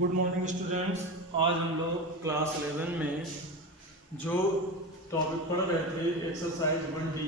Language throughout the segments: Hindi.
Good morning students. आज हम लोग क्लास 11 में जो टॉपिक पढ़ रहे थे एक्सरसाइज 1D,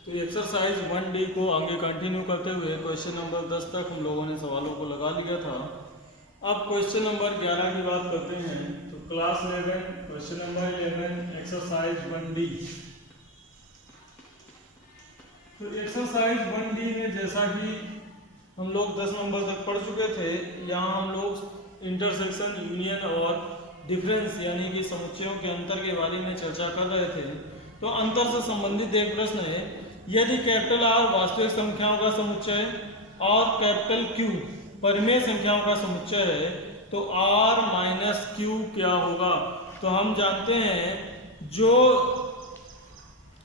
तो एक्सरसाइज 1D को आगे कंटिन्यू करते हुए क्वेश्चन नंबर 10 तक हम लोगों ने सवालों को लगा लिया था। अब क्वेश्चन नंबर 11 की बात करते हैं। तो class 11 question number 11 exercise 1D। तो एक्सरसाइज 1D में जैसा कि हम लोग 10 नंबर तक पढ़ चुके थे, यहाँ हम लोग इंटरसेक्शन, यूनियन और डिफरेंस यानी कि समुच्चयों के अंतर के बारे में चर्चा कर रहे थे। तो अंतर से संबंधित एक प्रश्न है, यदि कैपिटल आर वास्तविक संख्याओं का समुच्चय और कैपिटल क्यू परिमेय संख्याओं का समुच्चय है तो आर माइनस क्यू क्या होगा। तो हम जानते हैं जो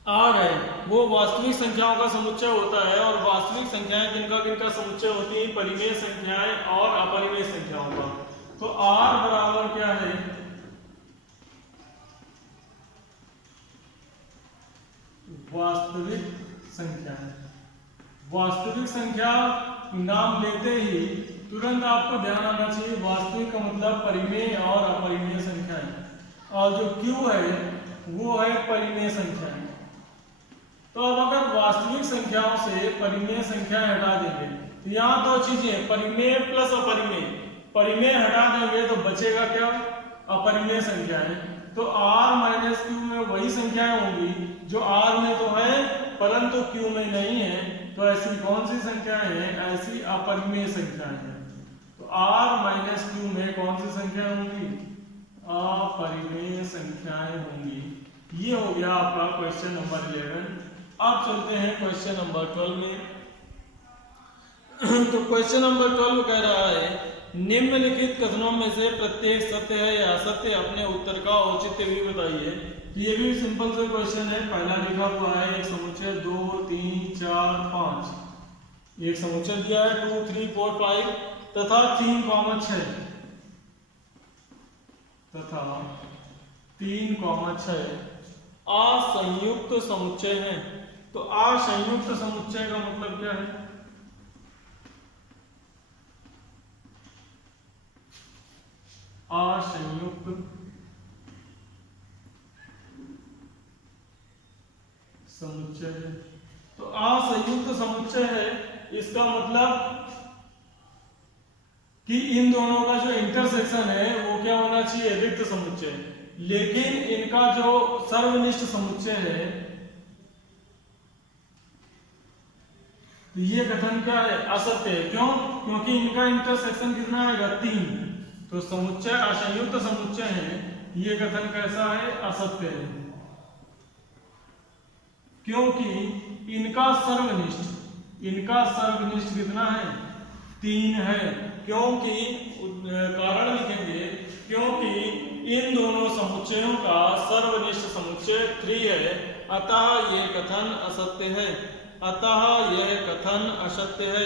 आर है वो वास्तविक संख्याओं का समुच्चय होता है, और वास्तविक संख्याएं किनका किनका समुच्चय होती हैं, परिमेय संख्याएं और अपरिमेय संख्याओं का। तो आर बराबर क्या है, वास्तविक संख्या। वास्तविक संख्या नाम लेते ही तुरंत आपको ध्यान आना चाहिए, वास्तविक का मतलब परिमेय और अपरिमेय संख्या है, और जो क्यू है वो है परिमेय संख्या है। तो अब अगर वास्तविक संख्याओं से परिमेय संख्याएं हटा देंगे तो यहाँ दो चीजें, परिमेय प्लस अपरिमेय। परिमेय हटा देंगे तो बचेगा क्या, अपरिमेय संख्याएं। तो r माइनस क्यू में वही संख्याएं होंगी जो r में तो है परंतु q में नहीं है। तो ऐसी कौन सी संख्याएं हैं, ऐसी अपरिमेय संख्याएं हैं। तो r माइनस क्यू में कौन सी संख्याएं होंगी, अपरिमेय संख्याएं होंगी। ये हो गया आपका क्वेश्चन नंबर 11। अब चलते हैं क्वेश्चन नंबर 12 में। तो क्वेश्चन नंबर 12 कह रहा है, निम्नलिखित कथनों में से प्रत्येक सत्य है या असत्य, अपने उत्तर का औचित्य भी बताइए। तो ये भी सिंपल से क्वेश्चन है। पहला लिखा हुआ है एक समुच्चय 2 3 4 5, एक समुच्चय दिया है 2 3 4 5 तथा 3, 6 तथा 3, 6 असंयुक्त समुच्चय है। तो असंयुक्त समुच्चय का मतलब क्या है, असंयुक्त समुच्चय है। तो असंयुक्त समुच्चय है, इसका मतलब कि इन दोनों का जो इंटरसेक्शन है वो क्या होना चाहिए, रिक्त समुच्चय। लेकिन इनका जो सर्वनिष्ठ समुच्चय है, तो ये कथन क्या है, असत्य है। क्यों, क्योंकि इनका इंटरसेक्शन कितना आएगा, 3। तो समुच्चय असंयुक्त समुच्चय है, ये कथन कैसा है, असत्य है। क्योंकि इनका सर्वनिष्ठ कितना है, 3 है। क्योंकि कारण लिखेंगे, क्योंकि इन दोनों समुच्चयों का सर्वनिष्ठ समुच्चय 3 है, अतः ये कथन असत्य है। अतः यह कथन असत्य है।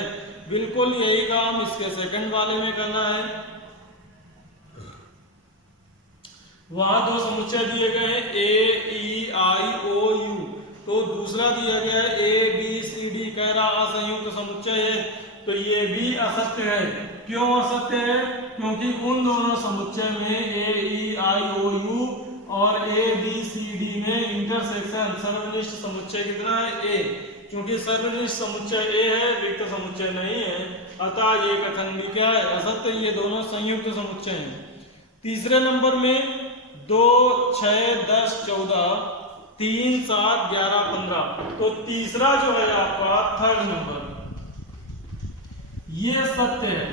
बिल्कुल यही काम इसके सेकंड वाले में करना है। वहां दो समुच्चय दिए गए ए ई आई ओ यू, तो दूसरा दिया गया है ए बी सी डी, कह रहा असंयुक्त समुच्चय है। तो ये भी असत्य है। क्यों असत्य है, क्योंकि उन दोनों समुच्चय में ए ई आई ओ यू और ए बी सी डी में इंटरसेक्शन सर्वनिष्ठ समुच्चय कितना है, ए। क्योंकि सर्वनिष्ठ समुच्चय ए है, रिक्त समुच्चय नहीं है, अतः ये कथन भी क्या है, असत्य। ये दोनों संयुक्त समुच्चय हैं। तीसरे नंबर में 2 6 10 14 3 7 11 15, तो तीसरा जो है आपका थर्ड नंबर, ये सत्य है।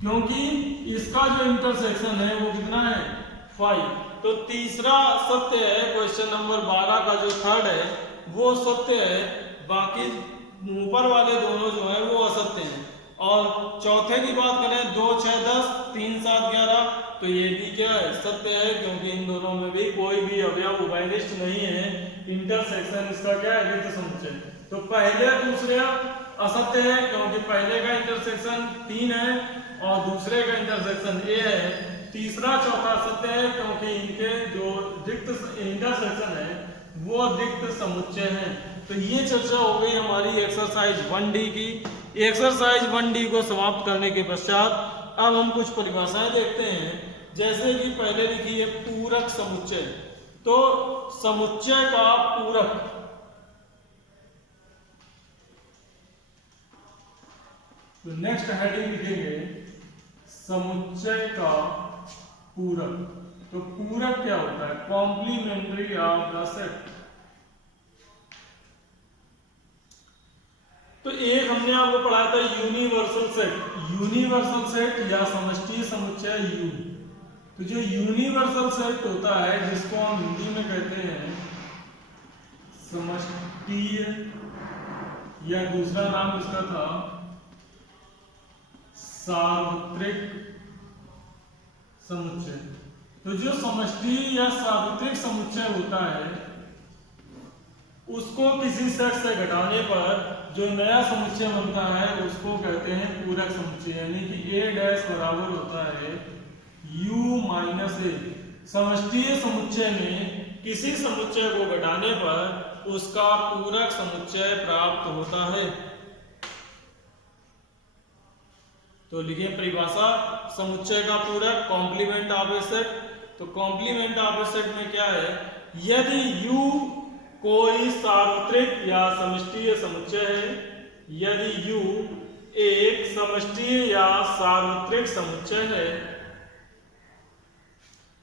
क्योंकि इसका जो इंटरसेक्शन है वो कितना है, 5। तो तीसरा सत्य है। क्वेश्चन नंबर 12 का जो थर्ड है वो सत्य है, बाकी ऊपर वाले दोनों जो है वो असत्य हैं। और चौथे की बात करें 2 6 10 3 7 11, तो ये भी क्या है, सत्य है। क्योंकि इन दोनों में भी कोई भी अवयव उभयनिष्ठ नहीं है, इंटरसेक्शन इसका क्या है, रिक्त समुच्चय। तो पहले दूसरे असत्य है, क्योंकि पहले का इंटरसेक्शन 3 है और दूसरे का इंटरसेक्शन ए है। तीसरा चौथा सत्य है, क्योंकि इनके जो रिक्त इंटरसेक्शन है वो रिक्त समुच्चय है। तो ये चर्चा हो गई हमारी एक्सरसाइज 1D की। एक्सरसाइज 1D को समाप्त करने के पश्चात अब हम कुछ परिभाषाएं देखते हैं। जैसे कि पहले लिखी है पूरक समुच्चय, तो समुच्चय का पूरक, तो नेक्स्ट हेडिंग लिखेंगे समुच्चय का पूरक। तो पूरक क्या होता है? Complementary of the set. तो एक हमने आपको पढ़ाया था यूनिवर्सल सेट। यूनिवर्सल सेट या समष्टीय समुच्चय यू। तो जो यूनिवर्सल सेट होता है जिसको हम हिंदी में कहते हैं समष्टीय, या दूसरा नाम इसका था सार्वत्रिक समुच्चय। तो जो समष्टीय या सार्वत्रिक समुच्चय होता है उसको किसी सेट से घटाने पर जो नया समुच्चय बनता है उसको कहते हैं पूरक समुच्चय। यानी कि a डैश बराबर होता है u माइनस ए। समष्टीय समुच्चय में किसी समुच्चय को घटाने पर उसका पूरक समुच्चय प्राप्त होता है। तो लिखिए परिभाषा समुच्चय का पूरक, कॉम्प्लीमेंट ऑफ ए सेट। तो कॉम्प्लीमेंट ऑफ ए सेट में क्या है? यदि u कोई सार्वत्रिक या समष्टीय समुच्चय है, यदि u एक समष्टीय या सार्वत्रिक समुच्चय है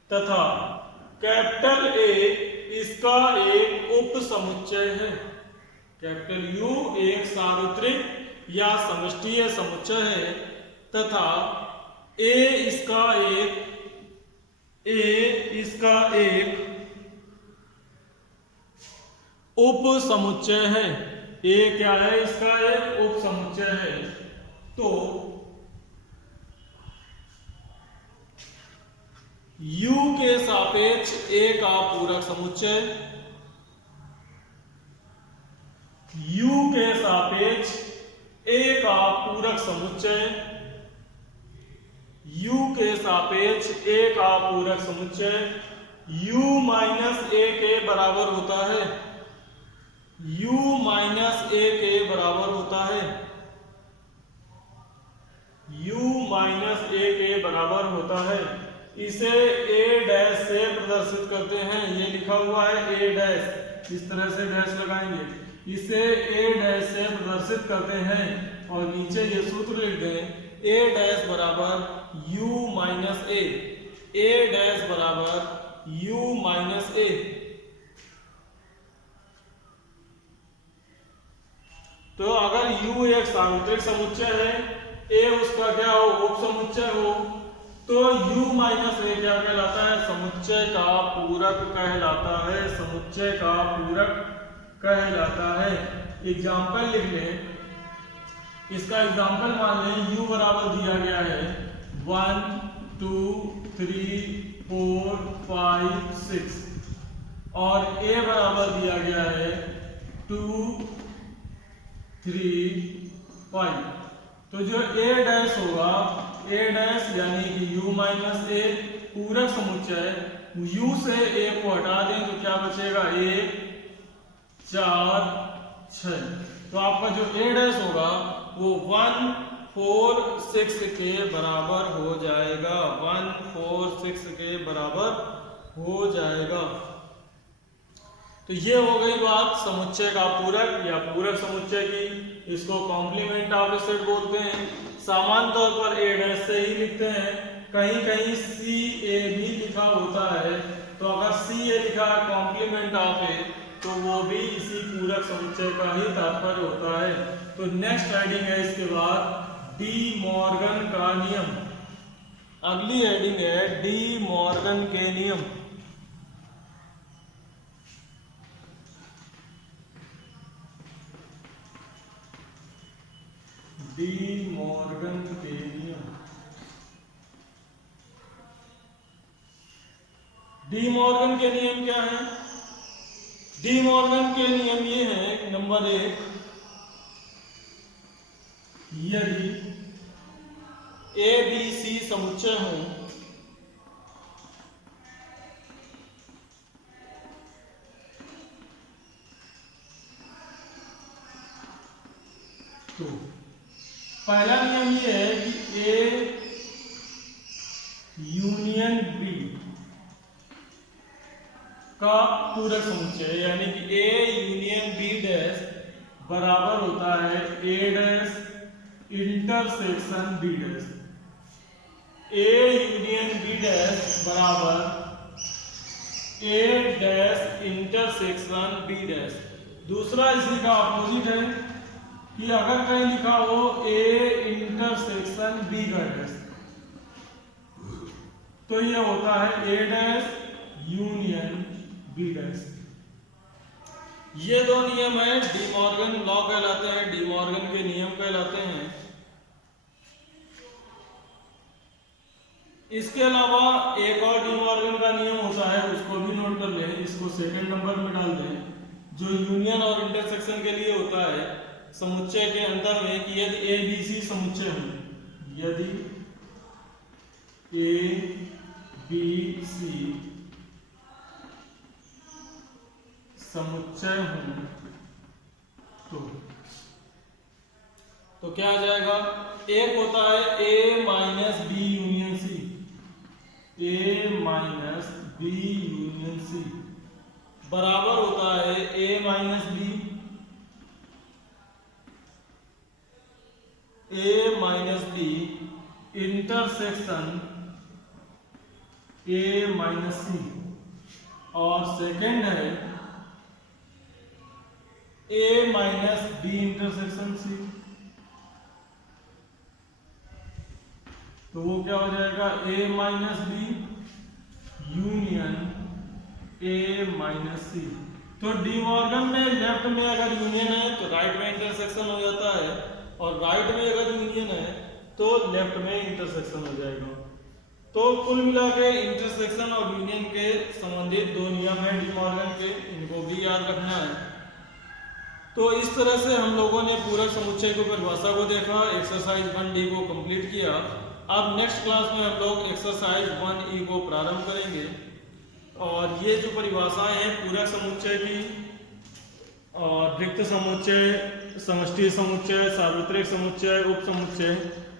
तथा कैपिटल A इसका एक उप समुच्चय है। कैपिटल U एक सार्वत्रिक या समष्टीय समुच्चय है तथा A इसका एक उप समुच्चय है। A क्या है? इसका एक उप समुच्चय है। तो U के सापेक्ष A का पूरक समुच्चय, U के सापेक्ष A का पूरक समुच्चय, U के सापेक्ष A का पूरक समुच्चय U माइनस A के बराबर होता है। U माइनस A के बराबर होता है। U माइनस A के बराबर होता है। इसे A डैश से प्रदर्शित करते हैं। ये लिखा हुआ है A डैश, इस तरह से डैश लगाएंगे। इसे A डैश से प्रदर्शित करते हैं और नीचे ये सूत्र लिख दें A डैश बराबर U minus A। A dash बराबर U माइनस A। तो अगर U एक सार्वत्रिक समुच्चय है, A उसका क्या हो? उप समुच्चय हो, तो U माइनस A क्या कहलाता है? समुच्चय का पूरक कहलाता है। समुच्चय का पूरक कहलाता है। एग्जाम्पल लिख लें। इसका एग्जाम्पल मान लें U बराबर दिया गया है 1 2 3 4 5 6 और A बराबर दिया गया है 2 3 5। तो जो A डैश होगा, A डैश यानी कि U माइनस A पूरक समुच्चय, U से A को हटा दें तो क्या बचेगा? 1 4 6। तो आपका जो A डैश होगा वो 1 4 6 के बराबर हो जाएगा। 1 4 6 के बराबर हो जाएगा। तो ये हो गई बात समुच्चय का पूरक या पूरक समुच्चय की। इसको कॉम्प्लीमेंट ऑफ ए सेट बोलते हैं। सामान्य तौर पर A डैश से ही लिखते हैं, कहीं कहीं CA भी लिखा होता है। तो अगर CA लिखा है कॉम्प्लीमेंट ऑफ ए, तो वो भी इसी पूरक समुच्चय का ही तात्पर्य होता है। तो नेक्स्ट हेडिंग है इसके बाद डी मॉर्गन का नियम। अगली हेडिंग है डी मॉर्गन के नियम। डी मॉर्गन के नियम। डी मॉर्गन के नियम क्या है? डी मॉर्गन के नियम ये है, नंबर 1, यदि ए बी सी समुच्चय हो तो पहला नियम ये है कि A यूनियन बी का पूरक समुच्चय, यानी कि ए यूनियन बी डैश बराबर होता है A dash intersection B dash. A union B dash बराबर A dash intersection B dash. दूसरा इसी का अपोजिट है कि अगर कहीं लिखा हो ए इंटरसेक्शन बी का डैश, तो ये होता है A dash union B dash. ये दो नियम है, डी मॉर्गन लॉ कहलाते हैं, डी मॉर्गन के नियम कहलाते हैं। इसके अलावा एक और डी मॉर्गन का नियम होता है, उसको भी नोट कर लें, इसको सेकंड नंबर में डाल दें, जो यूनियन और इंटरसेक्शन के लिए होता है समुच्चय के अंदर में, कि यदि ए बी सी समुच्चय हो, यदि ए बी सी समुच्चय हो तो क्या आ जाएगा? एक होता है A minus B union C, A minus B union C बराबर होता है A minus B, A minus B intersection A minus C. और सेकंड है A minus B intersection C, तो वो क्या हो जाएगा? A minus B union A minus C. तो डी मॉर्गन में लेफ्ट में अगर यूनियन है तो राइट में इंटरसेक्शन हो जाता है, और राइट में अगर यूनियन है तो लेफ्ट में इंटरसेक्शन हो जाएगा। तो कुल मिला के इंटरसेक्शन और यूनियन के संबंधित दो नियम है डी मॉर्गन के, इनको भी याद रखना है। तो इस तरह से हम लोगों ने पूरक समुच्चय की परिभाषा को देखा, एक्सरसाइज 1D को कंप्लीट किया। अब नेक्स्ट क्लास में हम लोग एक्सरसाइज 1E को प्रारंभ करेंगे, और ये जो परिभाषाएं हैं पूरक समुच्चय की और रिक्त समुच्चय, समष्टि समुच्चय, सार्वत्रिक समुच्चय, उप समुच्चय,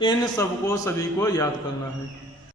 इन सबको सभी को याद करना है।